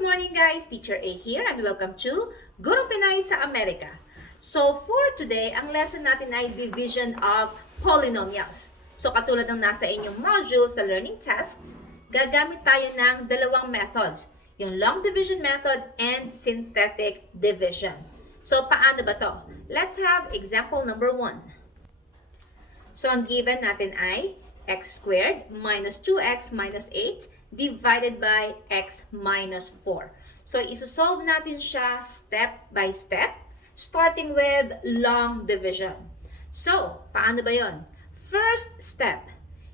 Good morning guys! Teacher A here and welcome to Gurong Pinay sa Amerika. So for today, ang lesson natin ay division of polynomials. So katulad ng nasa inyong module sa learning tasks, gagamit tayo ng dalawang methods. Yung long division method and synthetic division. So paano ba to? Let's have example number 1. So ang given natin ay x squared minus 2x minus 8 divided by x minus 4. So, isosolve natin siya step by step, starting with long division. So, paano ba yon? First step,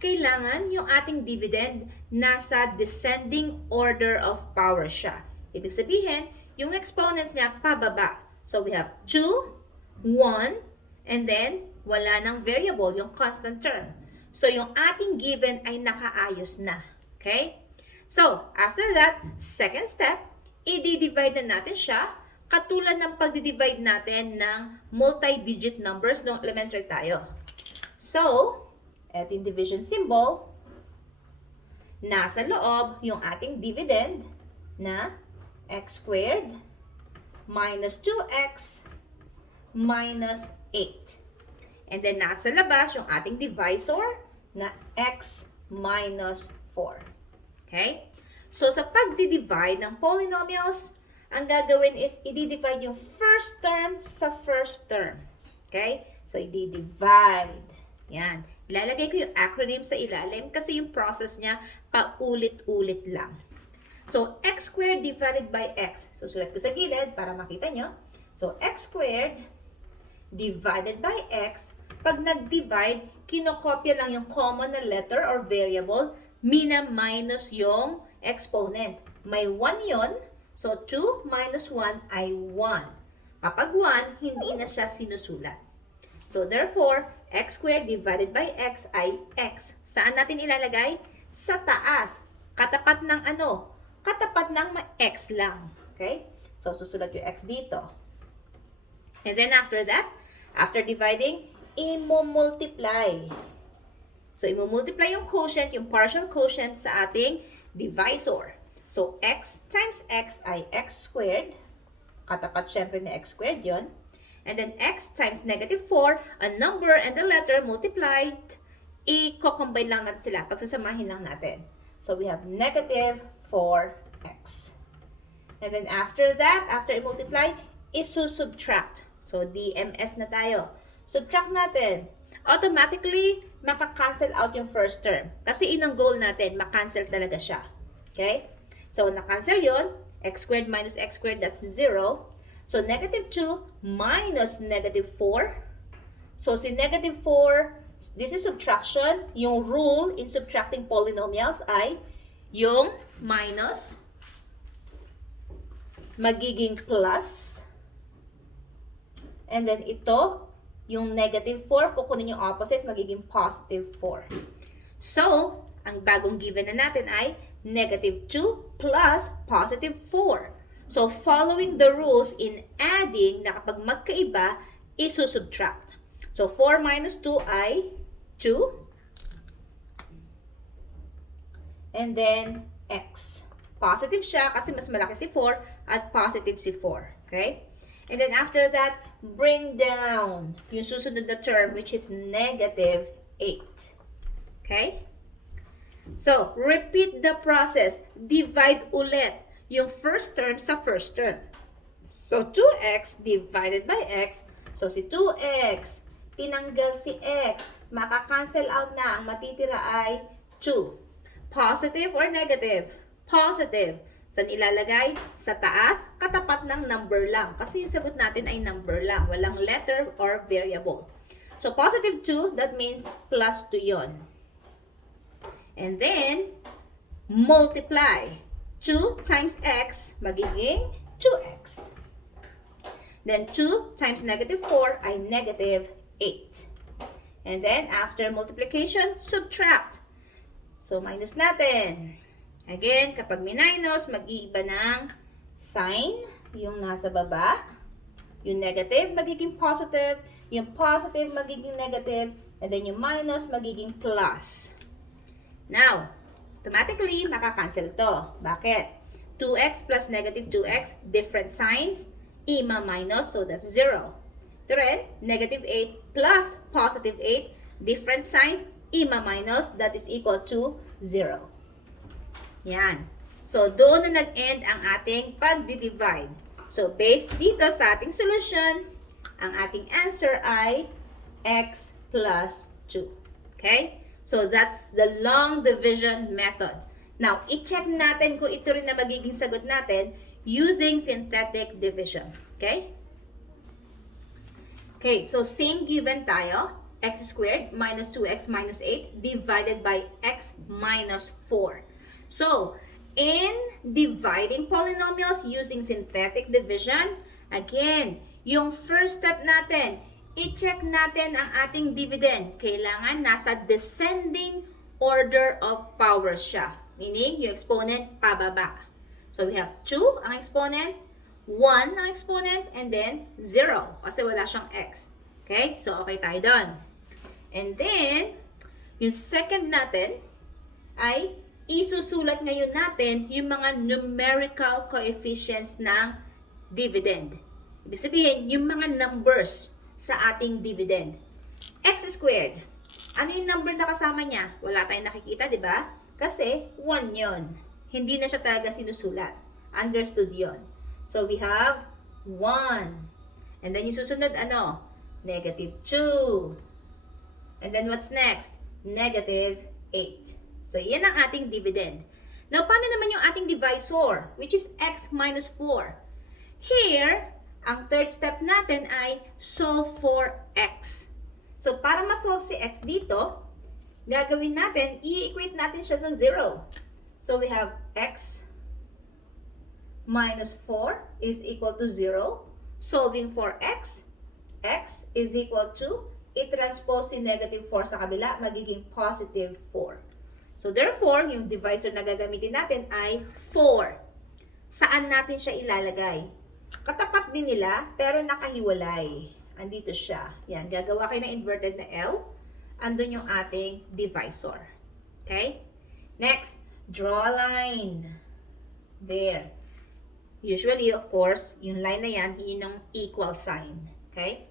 kailangan yung ating dividend nasa descending order of power siya. Ibig sabihin, yung exponents niya pababa. So, we have 2, 1, and then wala ng variable, yung constant term. So, yung ating given ay nakaayos na. Okay? So, after that, second step, i-divide na natin siya katulad ng pag-divide natin ng multi-digit numbers nung elementary tayo. So, eto yung division symbol. Nasa loob yung ating dividend na x squared minus 2x minus 8. And then, nasa labas yung ating divisor na x minus 4. Okay? So, sa pagdi-divide ng polynomials, ang gagawin is i-divide yung first term sa first term. Okay? So, i-divide. Yan. Ilalagay ko yung acronym sa ilalim kasi yung process niya paulit-ulit lang. So, x squared divided by x. So, sulat ko sa gilid para makita nyo. So, x squared divided by x. Pag nag-divide, kinokopya lang yung common na letter or variable, minus yung exponent. May 1 yon, so 2 minus 1 ay 1. Kapag 1, hindi na siya sinusulat. So therefore, x squared divided by x ay x. Saan natin ilalagay? Sa taas. Katapat ng ano? Katapat ng x lang. Okay? So susulat yung x dito. And then after that, after dividing, i-multiply. So, i-multiply yung quotient, yung partial quotient sa ating divisor. So, x times x ay x squared. Katapat syempre na x squared yon. And then, x times negative 4, a number and the letter multiplied. I-combine lang natin sila. Pagsasamahin lang natin. So, we have negative 4x. And then, after that, after i-multiply, isusubtract. So, DMS na tayo. Subtract natin. Automatically, maka-cancel out yung first term. Kasi inang goal natin, makancel talaga siya. Okay? So, na-cancel yun. X squared minus x squared, that's 0. So, negative 2 minus negative 4. So, si negative 4, this is subtraction. Yung rule in subtracting polynomials ay yung minus magiging plus. And then, ito, yung negative 4, kukunin yung opposite, magiging positive 4. So, ang bagong given na natin ay negative 2 plus positive 4. So, following the rules in adding, na kapag magkaiba, isusubtract. So, 4 minus 2 ay 2. And then, x. Positive siya kasi mas malaki si 4 at positive si 4. Okay? And then after that, bring down yung susunod na term which is negative 8. Okay? So, repeat the process. Divide ulit yung first term sa first term. So, 2x divided by x. So, si 2x, tinanggal si x. Maka-cancel out na. Ang matitira ay 2. Positive or negative? Positive. Saan ilalagay? Sa taas, katapat ng number lang. Kasi yung sagot natin ay number lang. Walang letter or variable. So, positive 2, that means plus 2 yon. And then, multiply. 2 times x, magiging 2x. Then, 2 times negative 4 ay negative 8. And then, after multiplication, subtract. So, minus natin. Again, kapag minus, mag-iiba ng sign, yung nasa baba. Yung negative, magiging positive. Yung positive, magiging negative. And then yung minus, magiging plus. Now, automatically, makakancel to. Bakit? 2x plus negative 2x, different signs, ima minus, so that's 0. Ito rin, negative 8 plus positive 8, different signs, ima minus, that is equal to 0. Yan. So, doon na nag-end ang ating pagdi-divide. So, based dito sa ating solution, ang ating answer ay x plus 2. Okay? So, that's the long division method. Now, i-check natin kung ito rin na magiging sagot natin using synthetic division. Okay? Okay, so same given tayo. X squared minus 2x minus 8 divided by x minus 4. So, in dividing polynomials using synthetic division, again, yung first step natin, i-check natin ang ating dividend. Kailangan nasa descending order of powers siya. Meaning, yung exponent pababa. So, we have 2 ang exponent, 1 ang exponent, and then 0. Kasi wala siyang x. Okay? So, okay tayo doon. And then, yung second natin ay isusulat ngayon natin yung mga numerical coefficients ng dividend. Ibig sabihin, yung mga numbers sa ating dividend. X squared. Ano yung number na kasama niya? Wala tayong nakikita, di ba? Kasi 1 yon. Hindi na siya talaga sinusulat. Understood yon. So, we have 1. And then yung susunod, ano? Negative 2. And then what's next? Negative 8. So, yan ang ating dividend. Now, paano naman yung ating divisor? Which is x minus 4. Here, ang third step natin ay solve for x. So, para ma-solve si x dito, gagawin natin, i-equate natin siya sa 0. So, we have x minus 4 is equal to 0. Solving for x, x is equal to, i-transpose si negative 4 sa kabila, magiging positive 4. So, therefore, yung divisor na gagamitin natin ay 4. Saan natin siya ilalagay? Katapat din nila, pero nakahiwalay. Andito siya. Yan, gagawa kayo ng inverted na L. Andun yung ating divisor. Okay? Next, draw a line. There. Usually, of course, yung line na yan, yun ang equal sign. Okay?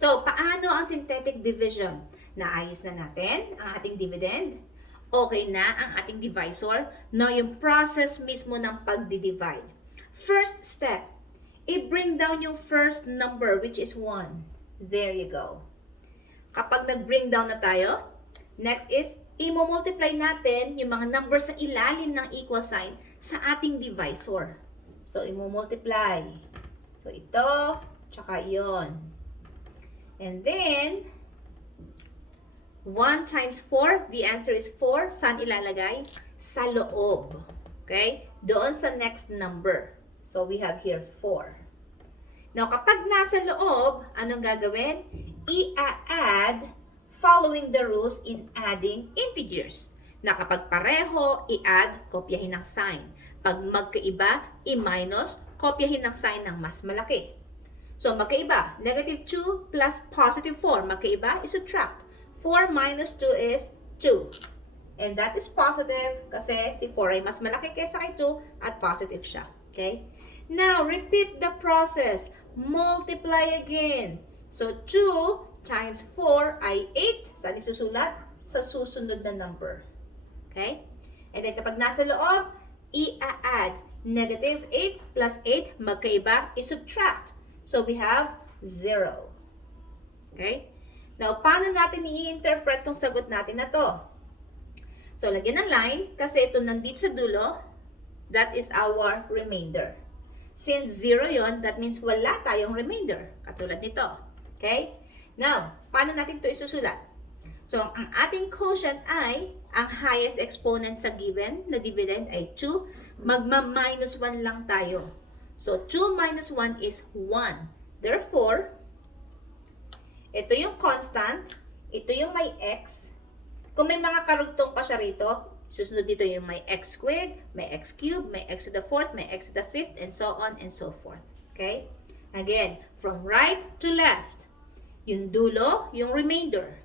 So, paano ang synthetic division? Naayos na natin ang ating dividend. Okay na ang ating divisor. Now, yung process mismo ng pagdi-divide. First step, i-bring down yung first number, which is 1. There you go. Kapag nag-bring down na tayo, next is, i-multiply natin yung mga numbers sa ilalim ng equal sign sa ating divisor. So, i-multiply. So, ito, tsaka yon. And then, 1 times 4, the answer is 4. Saan ilalagay? Sa loob. Okay? Doon sa next number. So, we have here 4. Now, kapag nasa loob, anong gagawin? I-add following the rules in adding integers. Na kapag pareho, i-add, kopyahin ng sign. Pag magkaiba, i-minus, kopyahin ng sign ng mas malaki. So, magkaiba. Negative 2 plus positive 4. Magkaiba, i-subtract. 4 minus 2 is 2. And that is positive kasi si 4 ay mas malaki kaysa kay 2 at positive siya. Okay? Now, repeat the process. Multiply again. So, 2 times 4 ay 8. Saan isusulat? Sa susunod na number. Okay? And then, kapag nasa loob, i-add. Negative 8 plus 8, magkaiba, i-subtract. So, we have 0. Okay? Now, paano natin i-interpret tong sagot natin na to? So, lagyan ng line, kasi ito nandito sa dulo, that is our remainder. Since 0 yon, that means wala tayong remainder. Katulad nito. Okay? Now, paano natin ito isusulat? So, ang ating quotient ay, ang highest exponent sa given na dividend ay 2. Magma-minus 1 lang tayo. So, 2 minus 1 is 1. Therefore, ito yung constant, ito yung may x. Kung may mga karugtong pa siya rito, susunod dito yung may x squared, may x cubed, may x to the fourth, may x to the fifth, and so on and so forth. Okay? Again, from right to left, yung dulo, yung remainder.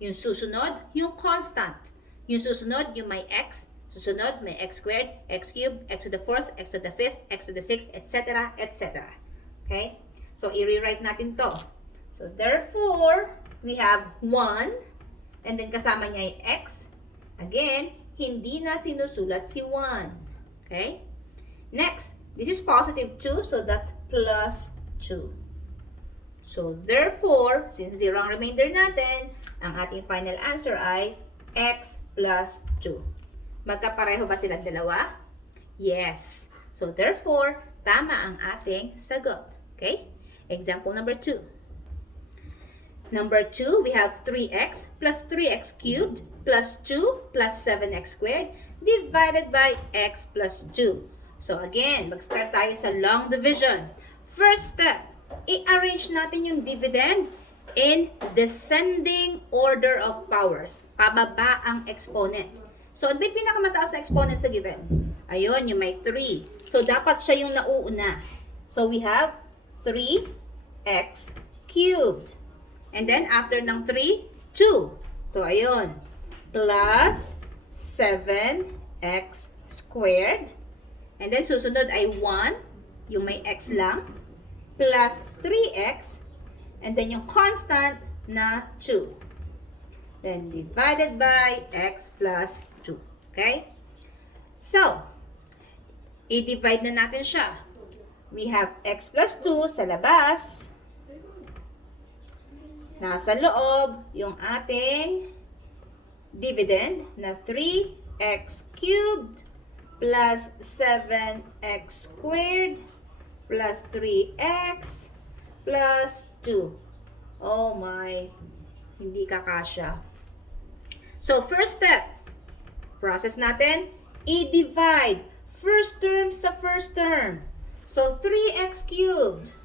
Yung susunod, yung constant. Yung susunod, yung may x. Susunod, may x squared, x cubed, x to the 4th, x to the 5th, x to the 6th, etc., etc. Okay? So, i-rewrite natin to. So, therefore, we have 1, and then kasama niya ay x. Again, hindi na sinusulat si 1. Okay? Next, this is positive 2, so that's plus 2. So, therefore, since 0 ang remainder natin, ang ating final answer ay x plus 2. Magkapareho ba silang dalawa? Yes. So, therefore, tama ang ating sagot. Okay? Example number 2. Number 2, we have 3x plus 3x cubed plus 2 plus 7x squared divided by x plus 2. So, again, mag-start tayo sa long division. First step, i-arrange natin yung dividend in descending order of powers. Pababa ang exponent. So, ano ba yung pinakamataas na exponent sa given? Ayun, yung may 3. So, dapat siya yung nauuna. So, we have 3x cubed. And then, after ng 3, 2. So, ayun. Plus 7x squared. And then, susunod ay 1. Yung may x lang. Plus 3x. And then, yung constant na 2. Then, divided by x plus 2. Okay? So, i-divide na natin siya. We have x plus 2 sa labas. Nasa loob, yung ating dividend na 3x cubed plus 7x squared plus 3x plus 2. Oh my, hindi kakasya. So, first step, process natin, i-divide first term sa first term. So, 3x cubed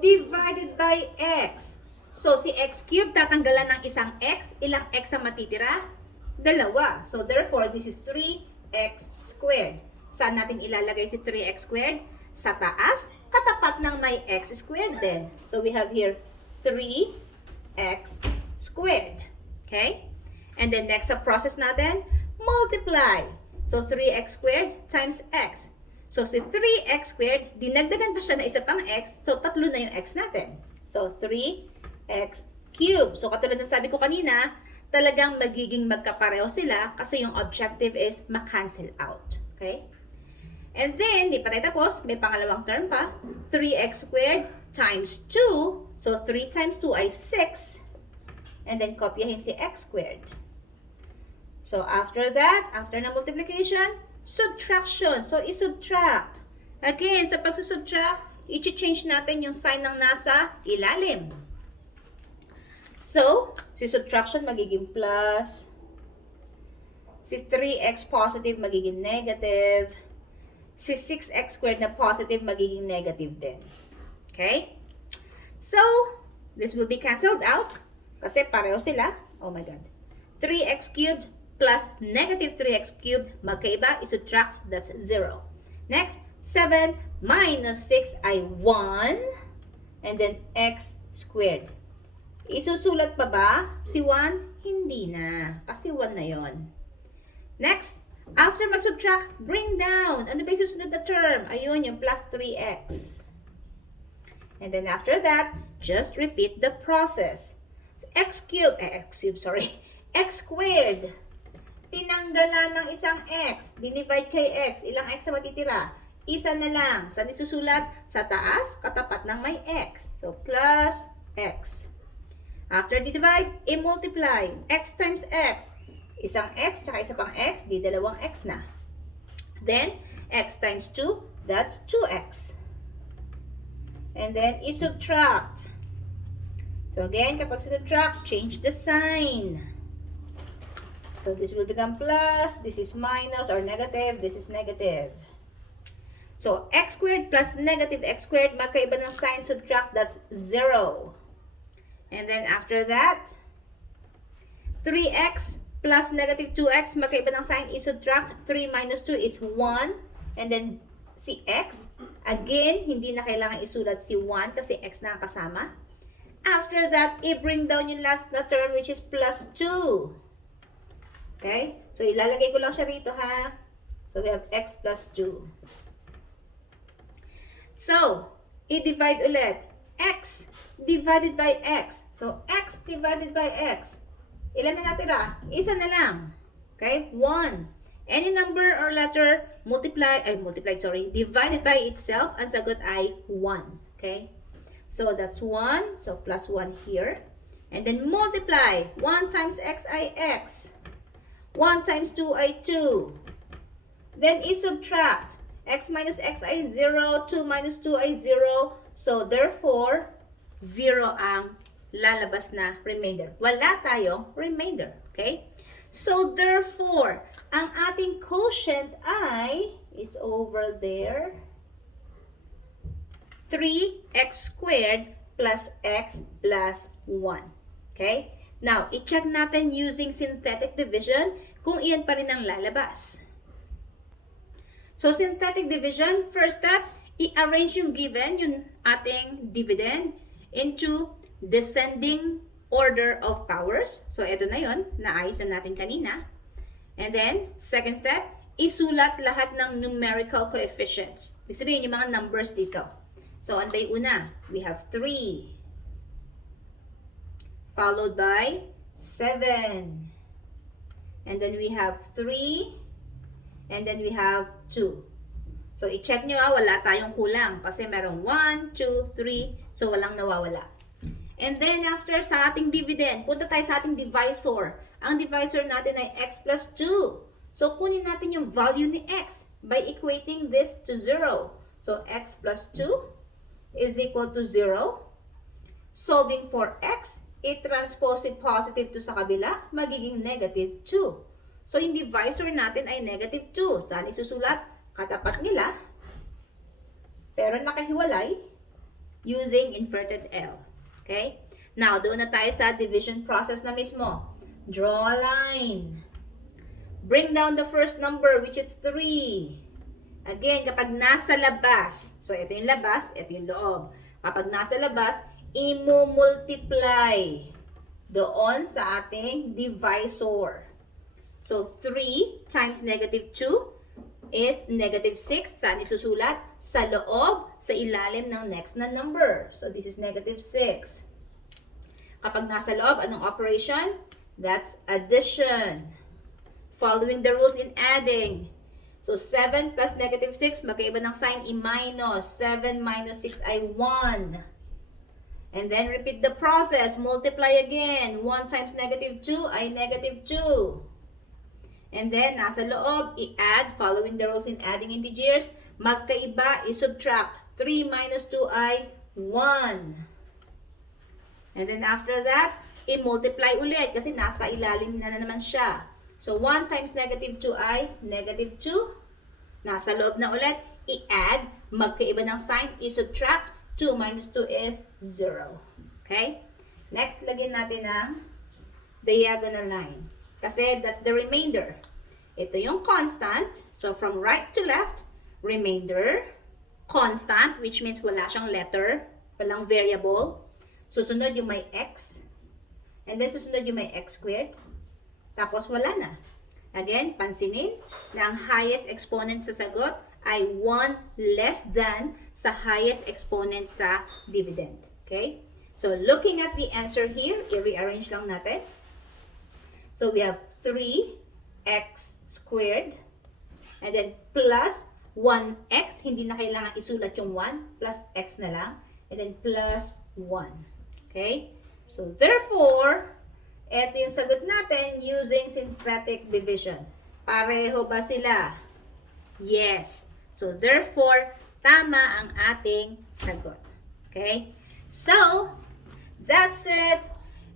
divided by x. So, si x cubed, tatanggalan ng isang x. Ilang x ang matitira? Dalawa. So, therefore, this is 3x squared. Saan natin ilalagay si 3x squared? Sa taas, katapat ng may x squared din. So, we have here 3x squared. Okay? And then, next sa process natin, multiply. So, 3x squared times x. So, si 3x squared, dinagdagan pa siya na isa pang x. So, tatlo na yung x natin. So, 3x cubed. So, katulad ng sabi ko kanina, talagang magiging magkapareho sila kasi yung objective is ma-cancel out. Okay? And then, di pa tayo tapos, may pangalawang term pa. 3x squared times 2. So, 3 times 2 ay 6. And then, kopyahin si x squared. So, after that, after na multiplication, subtraction. So, i-subtract. Again, sa pagsusubtract, i-change natin yung sign ng nasa ilalim. So, si subtraction magiging plus. Si 3x positive magiging negative. Si 6x squared na positive magiging negative din. Okay? So, this will be cancelled out. Kasi pareho sila. Oh my God. 3x cubed plus negative 3x cubed, magkaiba, i-subtract, that's 0. Next, 7 minus 6 ay 1, and then x squared. Isusulat pa ba si 1? Hindi na, kasi 1 na yon. Next, after mag-subtract, bring down. Ano ba yung susunod na term? Ayun, yung plus 3x. And then after that, just repeat the process. X squared. Tinanggalan ng isang x. Dinivide kay x. Ilang x ang matitira? Isa na lang. Saan isusulat? Sa taas, katapat ng may x. So, plus x. After divide, i-multiply. X times x. Isang x, tsaka isa pang x, di dalawang x na. Then, x times 2, that's 2x. And then, i-subtract. So, again, kapag subtract, change the sign. So, this will become plus, this is minus or negative, this is negative. So, x squared plus negative x squared, magkaiba ng sign, subtract, that's 0. And then, after that, 3x plus negative 2x, magkaiba ng sign, i-subtract, 3 minus 2 is 1. And then, si x, again, hindi na kailangan isulat si 1 kasi x na kasama. After that, i-bring down yung last na term which is plus 2. Okay? So, ilalagay ko lang siya rito, ha? So, we have x plus 2. So, i-divide ulit. X divided by x. So, x divided by x. Ilan na natira? Isa na lang. Okay? 1. Any number or letter divided by itself, ang sagot ay 1. Okay? So, that's 1. So, plus 1 here. And then multiply. 1 times x ay x. 1 times 2 ay 2. Then i-subtract. X minus x ay 0. 2 minus 2 ay 0. So, therefore, 0 ang lalabas na remainder. Wala tayong remainder. Okay? So, therefore, ang ating quotient ay, it's over there, 3x squared plus x plus 1. Okay? Now, i-check natin using synthetic division kung iyan pa rin ang lalabas. So, synthetic division, first step, i-arrange yung given, yung ating dividend, into descending order of powers. So, ito na yun. Naayos na natin kanina. And then, second step, isulat lahat ng numerical coefficients. Ibig sabihin, yung mga numbers dito. So, ano ba yung una? We have 3. Followed by 7. And then we have 3. And then we have 2. So, i-check nyo wala tayong kulang. Kasi merong 1, 2, 3. So, walang nawawala. And then, after sa ating dividend, punta tayo sa ating divisor. Ang divisor natin ay x plus 2. So, kunin natin yung value ni x by equating this to 0. So, x plus 2 is equal to 0. Solving for x, i-transpose it positive to sa kabila, magiging negative 2. So, yung divisor natin ay negative 2. Saan isusulat? Katapat nila, pero nakahiwalay using inverted L. Okay? Now, doon na tayo sa division process na mismo. Draw a line. Bring down the first number, which is 3. Again, kapag nasa labas, so ito yung labas, ito yung loob. Kapag nasa labas, i-multiply doon sa ating divisor. So, 3 times negative 2 is negative 6. Saan isusulat? Sa loob, sa ilalim ng next na number. So, this is negative 6. Kapag nasa loob, anong operation? That's addition. Following the rules in adding. So, 7 plus negative 6, magkaiba ng sign, i-minus. 7 minus 6 ay 1. And then, repeat the process. Multiply again. 1 times negative 2 ay negative 2. And then, nasa loob, i-add, following the rules in adding integers, magkaiba, i-subtract. 3 minus 2 ay 1. And then, after that, i-multiply ulit kasi nasa ilalim na naman siya. So, 1 times negative 2 ay negative 2. Nasa loob na ulit, i-add, magkaiba ng sign, i-subtract. 2 minus 2 is 0. Okay? Next, lagyan natin ang diagonal line. Kasi that's the remainder. Ito yung constant. So, from right to left, remainder, constant, which means wala siyang letter, walang variable. Susunod yung may x. And then, susunod yung may x squared. Tapos, wala na. Again, pansinin na ang highest exponent sa sagot ay 1 less than sa highest exponent sa dividend. Okay? So, looking at the answer here, i-rearrange lang natin. So, we have 3x squared. And then, plus 1x. Hindi na kailangan isulat yung 1. Plus x na lang. And then, plus 1. Okay? So, therefore, ito yung sagot natin using synthetic division. Pareho ba sila? Yes. So, therefore, tama ang ating sagot. Okay? So, that's it.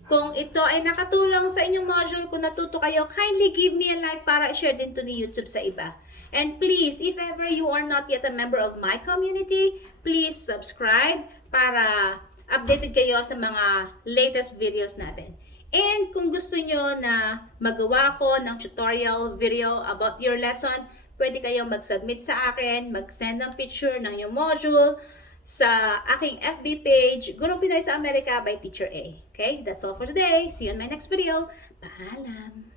Kung ito ay nakatulong sa inyong module, kung natuto kayo, kindly give me a like para i-share din to ni YouTube sa iba. And please, if ever you are not yet a member of my community, please subscribe para updated kayo sa mga latest videos natin. And kung gusto nyo na magawa ko ng tutorial video about your lesson, pwede kayong mag-submit sa akin, mag-send ng picture ng yung module sa aking FB page, Gurong Pinoy sa Amerika by Teacher A. Okay, that's all for today. See you in my next video. Paalam!